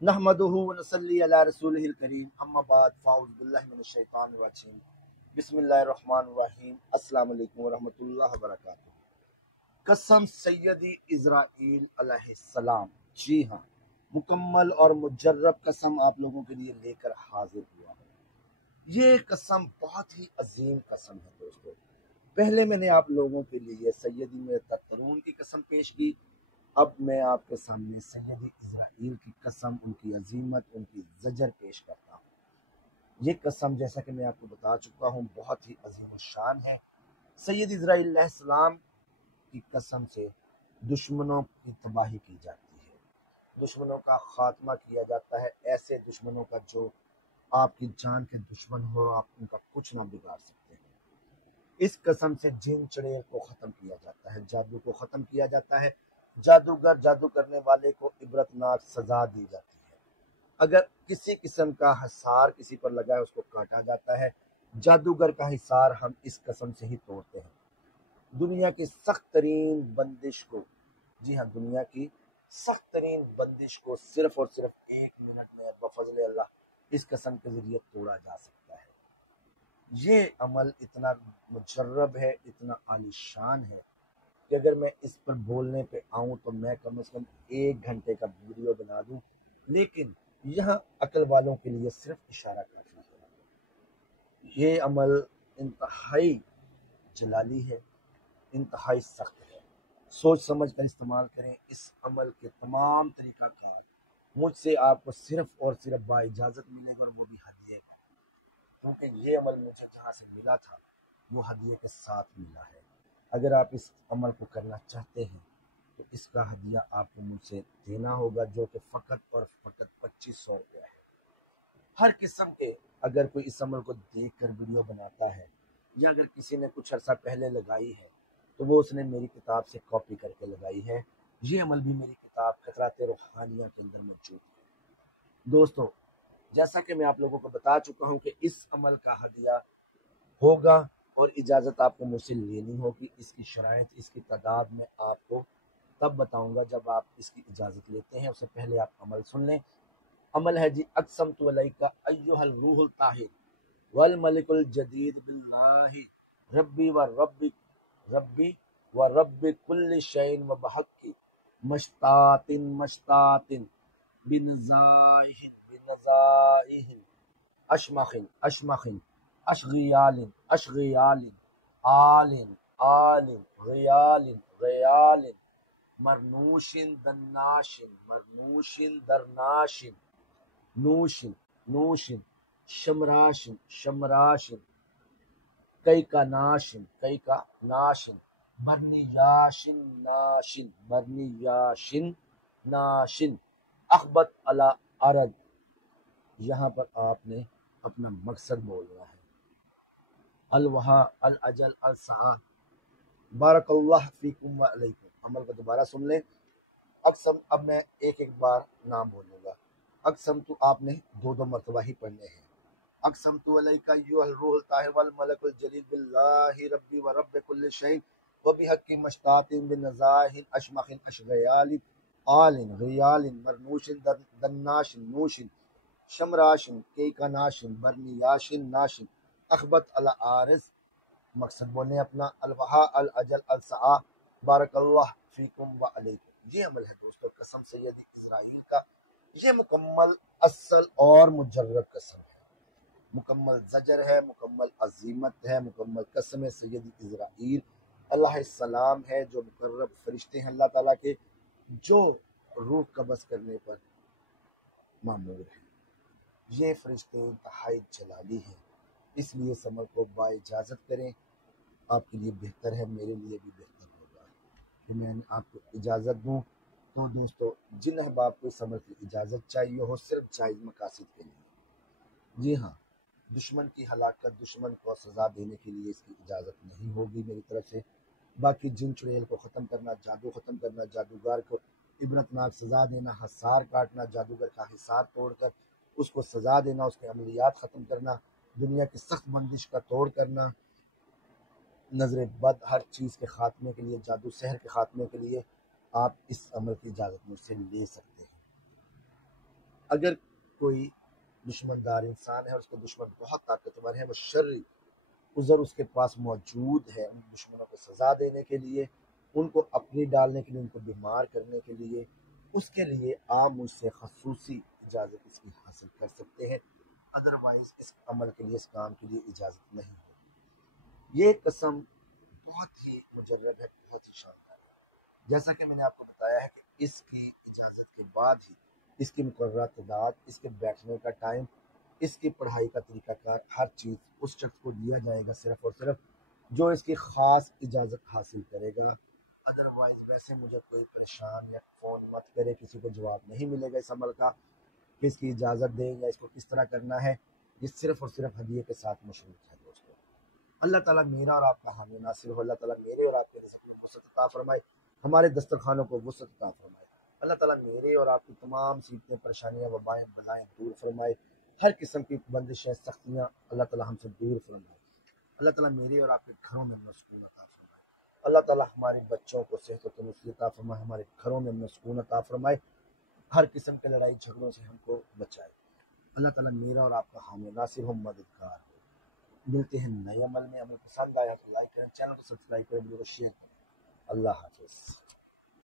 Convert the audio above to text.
नहमदुहु व नसल्ली अला रसूलिहिल करीम अम्मा बाद फ़ाउज़ बिल्लाहि मिनश शैतानिर रजीम बिस्मिल्लाहिर रहमानिर रहीम अस्सलामु अलैकुम व रहमतुल्लाहि व बरकातुहू। कसम सैयदी इज़राइल अलैहिस्सलाम, जी हाँ, मुकम्मल और मुजर्रब कसम आप लोगों के लिए लेकर हाजिर हुआ हूँ। ये कसम बहुत ही अजीम कसम है दोस्तों। पहले मैंने आप लोगों के लिए सैयदी में तरून की कसम पेश की, अब मैं आपके सामने सैयद इज़राइल की कसम, उनकी अजीमत, उनकी ज़जर पेश करता हूँ। ये कसम जैसा कि मैं आपको बता चुका हूँ बहुत ही अजीम शान है। सैयद इज़राइल अलैहिस्सलाम की कसम से दुश्मनों की तबाही की जाती है, दुश्मनों का खात्मा किया जाता है, ऐसे दुश्मनों का जो आपकी जान के दुश्मन हो, आप उनका कुछ ना बिगाड़ सकते हैं। इस कसम से जिन चुड़ैल को ख़त्म किया जाता है, जादू को ख़त्म किया जाता है, जादूगर जादू करने वाले को इबरतनाक सजा दी जाती है। अगर किसी किस्म का हिसार किसी पर लगा है उसको काटा जाता है। जादूगर का हिसार हम इस कसम से ही तोड़ते हैं। दुनिया की सख्त तरीन बंदिश को, जी हाँ, दुनिया की सख्त तरीन बंदिश को सिर्फ और सिर्फ 1 मिनट में बफज़ल अल्लाह इस कसम के जरिए तोड़ा जा सकता है। ये अमल इतना मुजर्रब है, इतना आलीशान है कि अगर मैं इस पर बोलने पे आऊं तो मैं कम से कम 1 घंटे का वीडियो बना दूं, लेकिन यहाँ अकल वालों के लिए सिर्फ इशारा काफी है। ये अमल इंतहाई जलाली है, इंतहाई सख्त है। सोच समझ कर इस्तेमाल करें। इस अमल के तमाम तरीकाकार मुझसे आपको सिर्फ और सिर्फ बाइजाजत मिलेगा, और वो भी हदिये में, क्योंकि ये अमल मुझे जहाँ से मिला था वो हदिये के साथ मिला है। अगर आप इस अमल को करना चाहते हैं तो इसका हदिया आपको मुझसे देना होगा, जो कि फ़कत और फ़कत 2500 रुपया है। हर किस्म के, अगर कोई इस अमल को देख कर वीडियो बनाता है, या अगर किसी ने कुछ अर्सा पहले लगाई है तो वो उसने मेरी किताब से कॉपी करके लगाई है। ये अमल भी मेरी किताब खतरात रूहानिया के अंदर मौजूद है। दोस्तों, जैसा कि मैं आप लोगों को बता चुका हूँ कि इस अमल का हदिया होगा और इजाज़त आपको मुझसे लेनी होगी। इसकी शराइत, इसकी तादाद में आपको तब बताऊंगा जब आप इसकी इजाज़त लेते हैं। उससे पहले आप अमल सुन लें। अमल है जी, अक़समतु अलैका अय्युहल रूहुल ताहिर वल मलिकुल जदीद बिल्लाहि रब्बी व रब्बि कुल्लि शैइन व बहक़्क़ि मश्तातिन बिनज़ाइहिन अशमखिन अशगियालिन आलिन ग़ियालिन मरनूशिन दरनाशिन नूशिन शमराशिन कई का नाशिन बर्नियाशिन नाशिन अखबत अला अरद। यहाँ पर आपने अपना मकसद बोलना है। अलवहा अल अजल अल सआ बारकल्लाह फीकुम व अलैकुम। अमल को दोबारा सुन लें। अक्सम, अब मैं एक एक बार नाम बोलूंगा। अक्सम तो आपने 2 मरतबा ही पढ़ने हैं। अक्सम तो अलैका अय्युहल रूहुल ताहिर वल मलकुल जलील बिल्लाहि रब्बी व रब्बि कुल्लि शैइन व बिहक्कि मश्तातिन बिनज़ाहिन अशमखिन अशगयालिन आलिन ग़ियालिन मरनूशिन दन्नाशिन नूशिन शमराशिन केकानाशिन बर्नियाशिन नाशिन अखबत अला आरिस। मकसद बोलने अपना। अलवहा अल अजल अल सआ बारकल्लाह फीकुम व अलैकुम। ये अमल है दोस्तों कसम सैयदी इज़राइल का। ये मुकम्मल असल और मुजर्रब कसम है, मुकम्मल ज़जर है, मुकम्मल अजीमत है, मुकम्मल कसम है। सैयदी इज़राइल अलैहिस्सलाम है, जो मुकर्रब फरिश्ते हैं अल्लाह ताला के, जो रूह कब्ज़ करने पर मामूर है। ये फरिश्ते इंतहाई जलाली हैं, इसलिए इस अमल को बाइजाज़त करें। आपके लिए बेहतर है, मेरे लिए भी बेहतर होगा कि मैं आपको इजाज़त दूं। तो दोस्तों, जिन अहबाब को इस अमल की इजाज़त चाहिए हो सिर्फ जायज़ मकासद के लिए, जी हाँ, दुश्मन की हलाकत, दुश्मन को सज़ा देने के लिए इसकी इजाज़त नहीं होगी मेरी तरफ से। बाकी जिन चुड़ैल को ख़त्म करना, जादू ख़त्म करना, जादूगर को इबरतनाक सज़ा देना, हसार काटना, जादूगर का हिसार तोड़कर उसको सज़ा देना, उसके अमलियात ख़त्म करना, दुनिया की सख्त बंदिश का तोड़ करना, नजर बद, हर चीज़ के खात्मे के लिए, जादू सहर के खात्मे के लिए आप इस अमल की इजाज़त मुझसे ले सकते हैं। اگر کوئی دشمندار انسان ہے اور اس کا دشمن بہت طاقتور ہے، وہ شرری عذر اس کے پاس موجود ہے ان دشمنوں کو سزا دینے کے لیے، ان کو اپنی ڈالنے کے لیے، ان کو بیمار کرنے کے لیے، اس کے لیے آپ مجھ سے خصوصی اجازت اس کی حاصل کر سکتے ہیں، ادروائز اس عمل کے لیے، اس کام کے لیے اجازت نہیں ہوگی۔ یہ قسم بہت ہی مجرب ہے، بہت ہی شاندار ہے۔ جیسا کہ میں نے آپ کو بتایا ہے کہ اس کی اجازت کے بعد ہی اس کی مقررہ تعداد، اس کے بیٹھنے کا ٹائم، اس کی پڑھائی کا طریقہ کار، ہر چیز اس شخص کو دیا جائے گا صرف اور صرف جو اس کی خاص اجازت حاصل کرے گا۔ ادروائز ویسے مجھے کوئی پریشان یا فون مت کرے، کسی کو جواب نہیں ملے گا اس عمل کا کہ اس کی اجازت دیں یا اس کو کس طرح کرنا ہے۔ یہ صرف اور صرف ہدیے کے ساتھ مشروط ہے دوستوں۔ اللہ تعالیٰ میرا اور آپ کا حامی ناصر ہو۔ اللہ تعالیٰ میرے اور آپ کے رزق میں وسعت عطا فرمائے، ہمارے دسترخوانوں کو وسعت عطا فرمائے۔ اللہ تعالیٰ میرے اور آپ کی تمام مصیبتیں، پریشانیاں، وبائیں، بلائیں دور فرمائے، ہر قسم کی بندشیں، سختیاں اللہ تعالیٰ ہم سے دور فرمائے۔ اللہ تعالیٰ میرے اور آپ کے گھروں میں امن و سکون عطا فرمائے۔ اللہ تعالیٰ ہمارے بچوں کو صحت و تندرستی عطا فرمائے، ہمارے گھروں میں امن و سکون عطا فرمائے، ہر قسم کے لڑائی جھگڑوں سے ہم کو بچائے۔ اللہ تعالیٰ میرا اور آپ کا حامی ناصر ہو، مددگار ہو۔ ملتے ہیں نئے عمل میں۔ عمل پسند آیا تو لائک کریں، چینل کو سبسکرائب کریں، ویڈیو کو شیئر کریں۔ اللہ حافظ۔